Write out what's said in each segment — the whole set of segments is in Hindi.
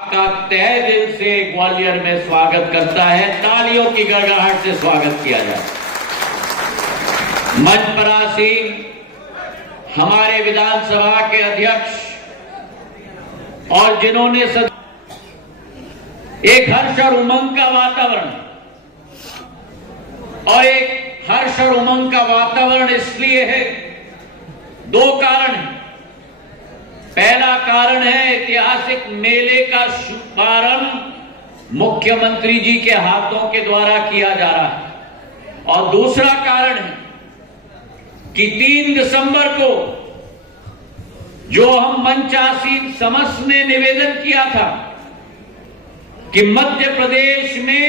का तहे दिल से ग्वालियर में स्वागत करता है। तालियों की गड़गड़ाहट से स्वागत किया जाए। मंच पर आसीन हमारे विधानसभा के अध्यक्ष और जिन्होंने एक हर्ष और उमंग का वातावरण और एक हर्ष और उमंग का वातावरण इसलिए है, दो कारण हैं। पहला कारण है ऐतिहासिक मेले का शुभारंभ मुख्यमंत्री जी के हाथों के द्वारा किया जा रहा है, और दूसरा कारण है कि 3 दिसंबर को जो हम मंचासीन समस्त ने निवेदन किया था कि मध्य प्रदेश में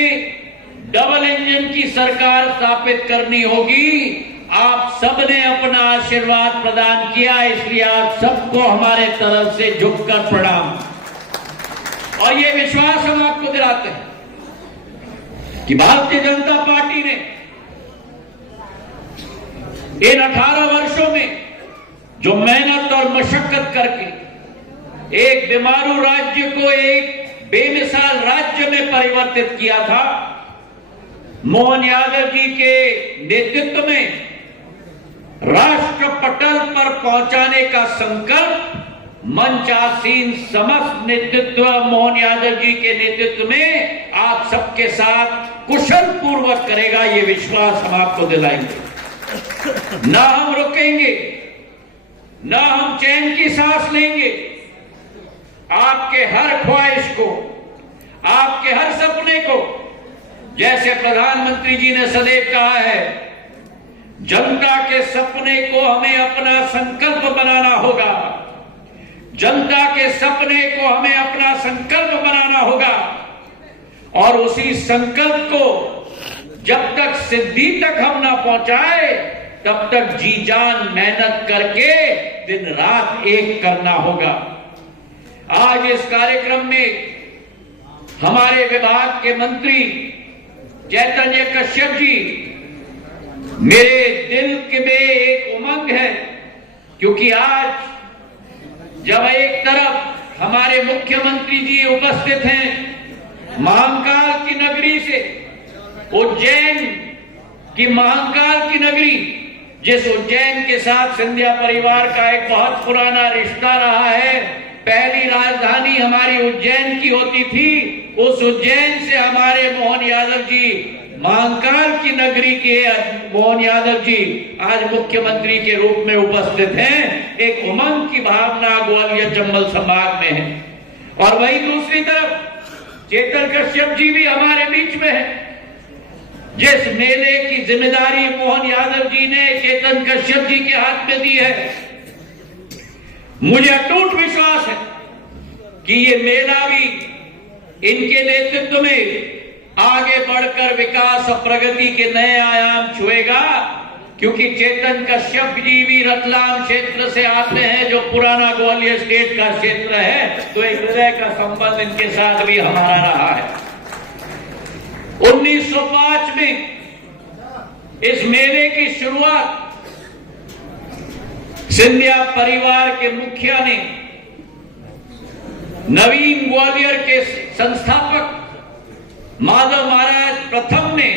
डबल इंजन की सरकार स्थापित करनी होगी, आप सबने अपना आशीर्वाद प्रदान किया। इसलिए आप सबको हमारे तरफ से झुककर प्रणाम। और ये विश्वास हम आपको दिलाते हैं कि भारतीय जनता पार्टी ने इन 18 वर्षों में जो मेहनत और मशक्कत करके एक बीमारू राज्य को एक बेमिसाल राज्य में परिवर्तित किया था, मोहन यादव जी के नेतृत्व में राष्ट्र पटल पर पहुंचाने का संकल्प मंचासीन समस्त नेतृत्व मोहन यादव जी के नेतृत्व में आप सबके साथ कुशल पूर्वक करेगा। ये विश्वास हम आपको दिलाएंगे। ना हम रुकेंगे, ना हम चैन की सांस लेंगे। आपके हर ख्वाहिश को, आपके हर सपने को, जैसे प्रधानमंत्री जी ने सदैव कहा है, जनता के सपने को हमें अपना संकल्प बनाना होगा। जनता के सपने को हमें अपना संकल्प बनाना होगा, और उसी संकल्प को जब तक सिद्धि तक हम ना पहुंचाए तब तक जी जान मेहनत करके दिन रात एक करना होगा। आज इस कार्यक्रम में हमारे विभाग के मंत्री चैतन्य कश्यप जी, मेरे दिल के में एक उमंग है, क्योंकि आज जब एक तरफ हमारे मुख्यमंत्री जी उपस्थित हैं महाकाल की नगरी से, उज्जैन की महाकाल की नगरी, जिस उज्जैन के साथ सिंधिया परिवार का एक बहुत पुराना रिश्ता रहा है। पहली राजधानी हमारी उज्जैन की होती थी। उस उज्जैन से हमारे मोहन यादव जी, महाकाल की नगरी के मोहन यादव जी आज मुख्यमंत्री के रूप में उपस्थित हैं। एक उमंग की भावना ग्वालियर चंबल संभाग में है। और वहीं दूसरी तरफ चेतन कश्यप जी भी हमारे बीच में है। जिस मेले की जिम्मेदारी मोहन यादव जी ने चेतन कश्यप जी के हाथ में दी है, मुझे अटूट विश्वास है कि ये मेला भी इनके नेतृत्व में आगे बढ़कर विकास और प्रगति के नए आयाम छुएगा। क्योंकि चेतन कश्यप जी भी रतलाम क्षेत्र से आते हैं, जो पुराना ग्वालियर स्टेट का क्षेत्र है, तो एक हृदय का संबंध इनके साथ भी हमारा रहा है। 1905 में इस मेले की शुरुआत सिंधिया परिवार के मुखिया ने, नवीन ग्वालियर के संस्थापक माधव महाराज प्रथम ने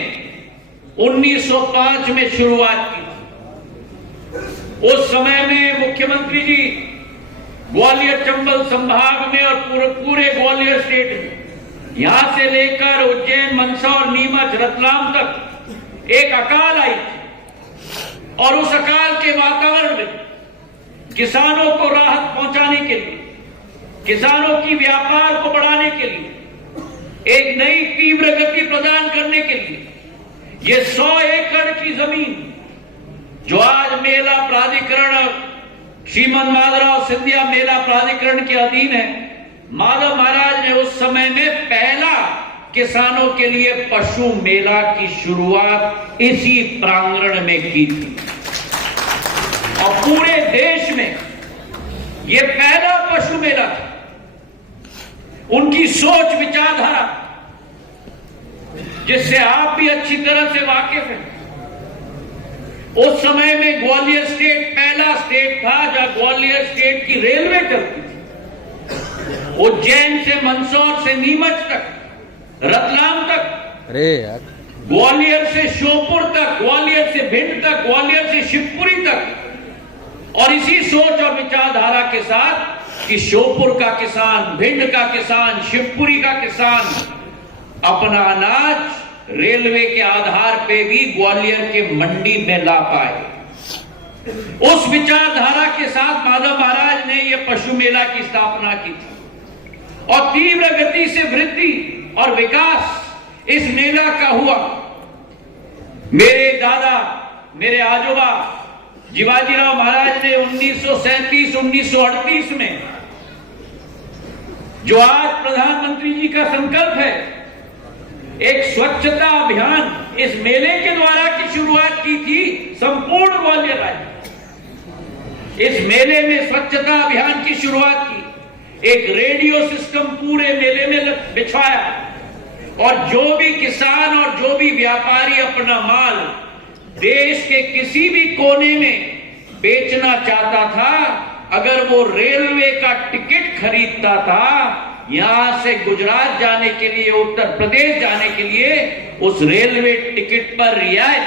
1905 में शुरुआत की। उस समय में मुख्यमंत्री जी ग्वालियर चंबल संभाग में और पूरे ग्वालियर स्टेट में, यहां से लेकर उज्जैन, मंदसौर, नीमच, रतलाम तक एक अकाल आई, और उस अकाल के वातावरण में किसानों को राहत पहुंचाने के लिए, किसानों की व्यापार को बढ़ाने के लिए, एक नई तीव्र गति प्रदान करने के लिए ये 100 एकड़ की जमीन, जो आज मेला प्राधिकरण श्रीमंत माधवराव सिंधिया मेला प्राधिकरण के अधीन है, माधव महाराज ने उस समय में पहला किसानों के लिए पशु मेला की शुरुआत इसी प्रांगण में की थी। और पूरे देश में यह पहला पशु मेला था। उनकी सोच विचारधारा, जिससे आप भी अच्छी तरह से वाकिफ हैं। उस समय में ग्वालियर स्टेट पहला स्टेट था जहां ग्वालियर स्टेट की रेलवे चलती थी। उज्जैन से मंदसौर से नीमच तक, रतलाम तक, अरे यार, ग्वालियर से श्योपुर तक, ग्वालियर से भिंड तक, ग्वालियर से शिवपुरी तक, और इसी सोच और विचारधारा के साथ कि श्योपुर का किसान, भिंड का किसान, शिवपुरी का किसान अपना अनाज रेलवे के आधार पे भी ग्वालियर के मंडी में ला पाए। उस विचारधारा के साथ माधव महाराज ने यह पशु मेला की स्थापना की थी और तीव्र गति से वृद्धि और विकास इस मेला का हुआ। मेरे दादा, मेरे आजोबा जीवाजीराव महाराज ने 1937-1938 में, जो आज प्रधानमंत्री जी का संकल्प है, एक स्वच्छता अभियान इस मेले के द्वारा की शुरुआत की थी संपूर्ण ग्वालियर राज्य। इस मेले में स्वच्छता अभियान की शुरुआत की, एक रेडियो सिस्टम पूरे मेले में बिछाया और जो भी किसान और जो भी व्यापारी अपना माल देश के किसी भी कोने में बेचना चाहता था, अगर वो रेलवे का टिकट खरीदता था, यहां से गुजरात जाने के लिए, उत्तर प्रदेश जाने के लिए, उस रेलवे टिकट पर रियायत,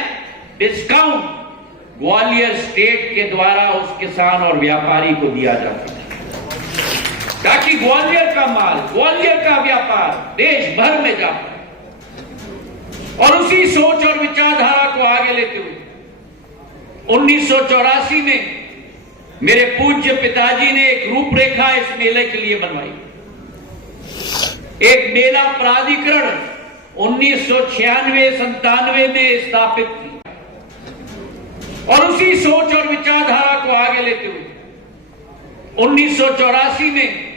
डिस्काउंट ग्वालियर स्टेट के द्वारा उस किसान और व्यापारी को दिया जाता था, ताकि ग्वालियर का माल, ग्वालियर का व्यापार देश भर में जा पाए। और उसी सोच और विचारधारा को आगे लेते हुए 1984 में मेरे पूज्य पिताजी ने एक रूपरेखा इस मेले के लिए बनवाई। एक मेला प्राधिकरण 1996-97 में स्थापित की और उसी सोच और विचारधारा को आगे लेते हुए 1984 में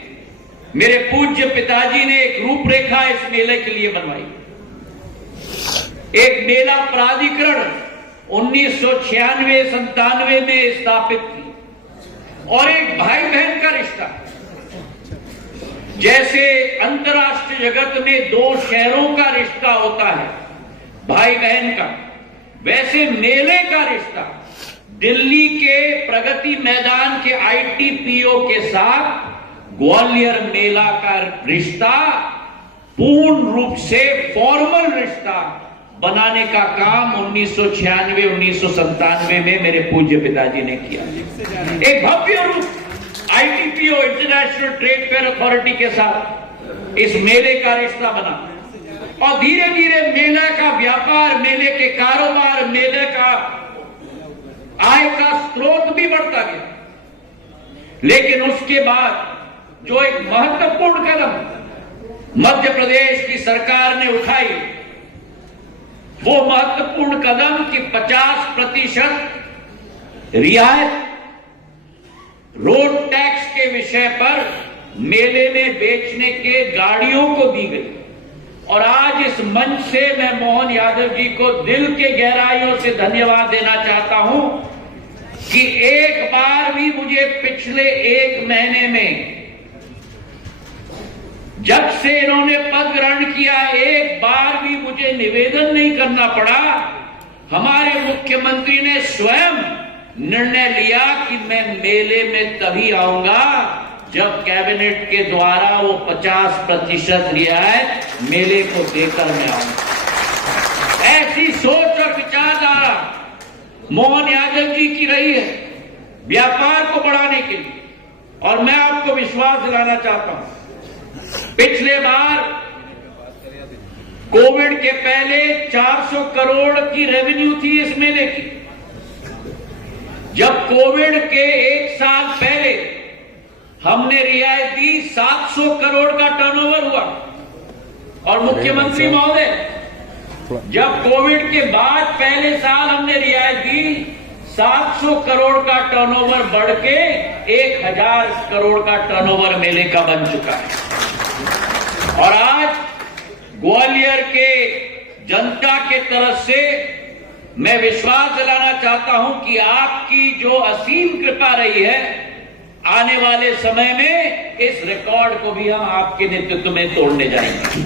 मेरे पूज्य पिताजी ने एक रूपरेखा इस मेले के लिए बनवाई। एक मेला प्राधिकरण 1996-97 में स्थापित की और एक भाई बहन का रिश्ता, जैसे अंतर्राष्ट्रीय जगत में दो शहरों का रिश्ता होता है भाई बहन का, वैसे मेले का रिश्ता दिल्ली के प्रगति मैदान के ITPO के साथ ग्वालियर मेला का रिश्ता पूर्ण रूप से फॉर्मल रिश्ता बनाने का काम 1996-1997 में मेरे पूज्य पिताजी ने किया। एक भव्य रूप ITPO, international trade fair authority के साथ इस मेले का रिश्ता बना और धीरे धीरे मेले का व्यापार, मेले के कारोबार, मेले का आय का स्रोत भी बढ़ता गया। लेकिन उसके बाद जो एक महत्वपूर्ण कदम मध्य प्रदेश की सरकार ने उठाई, वो महत्वपूर्ण कदम कि 50% रियायत रोड टैक्स के विषय पर मेले में बेचने के गाड़ियों को दी गई। और आज इस मंच से मैं मोहन यादव जी को दिल के गहराइयों से धन्यवाद देना चाहता हूं कि एक बार भी मुझे पिछले 1 महीने में, जब से इन्होंने पद ग्रहण किया, एक बार भी मुझे निवेदन नहीं करना पड़ा। हमारे मुख्यमंत्री ने स्वयं निर्णय लिया कि मैं मेले में तभी आऊंगा जब कैबिनेट के द्वारा वो 50% रियायत मेले को देकर मैं आऊंगा। ऐसी सोच और विचारधारा मोहन यादव जी की रही है व्यापार को बढ़ाने के लिए। और मैं आपको विश्वास दिलाना चाहता हूं, पिछले बार कोविड के पहले 400 करोड़ की रेवेन्यू थी इस मेले की। जब कोविड के 1 साल पहले हमने रियायत दी, 700 करोड़ का टर्नओवर हुआ। और मुख्यमंत्री महोदय, जब कोविड के बाद पहले साल हमने रियायत दी, 700 करोड़ का टर्नओवर बढ़ के 1000 करोड़ का टर्नओवर मेले का बन चुका है। और आज ग्वालियर के जनता के तरफ से मैं विश्वास दिलाना चाहता हूं कि आपकी जो असीम कृपा रही है, आने वाले समय में इस रिकॉर्ड को भी हम आपके नेतृत्व में तोड़ने जाएंगे।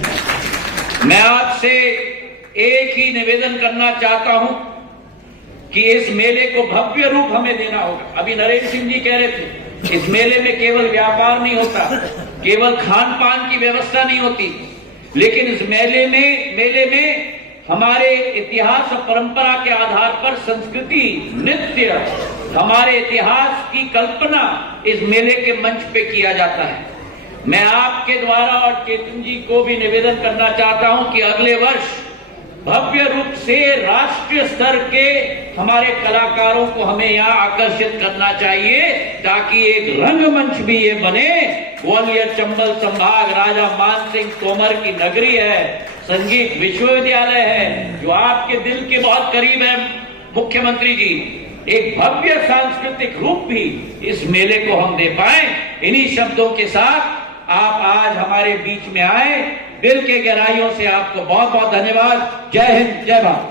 मैं आपसे एक ही निवेदन करना चाहता हूं कि इस मेले को भव्य रूप हमें देना होगा। अभी नरेंद्र सिंह जी कह रहे थे, इस मेले में केवल व्यापार नहीं होता, केवल खान पान की व्यवस्था नहीं होती, लेकिन इस मेले में हमारे इतिहास और परंपरा के आधार पर संस्कृति, नृत्य, हमारे इतिहास की कल्पना इस मेले के मंच पे किया जाता है। मैं आपके द्वारा और चेतन जी को भी निवेदन करना चाहता हूं कि अगले वर्ष भव्य रूप से राष्ट्रीय स्तर के हमारे कलाकारों को हमें यहाँ आकर्षित करना चाहिए, ताकि एक रंगमंच भी ये बने। ग्वालियर चंबल संभाग राजा मान सिंह तोमर की नगरी है, संगीत विश्वविद्यालय है, जो आपके दिल के बहुत करीब है मुख्यमंत्री जी। एक भव्य सांस्कृतिक रूप भी इस मेले को हम दे पाए। इन्हीं शब्दों के साथ आप आज हमारे बीच में आए, दिल के गहराइयों से आपको बहुत बहुत धन्यवाद। जय हिंद, जय भारत।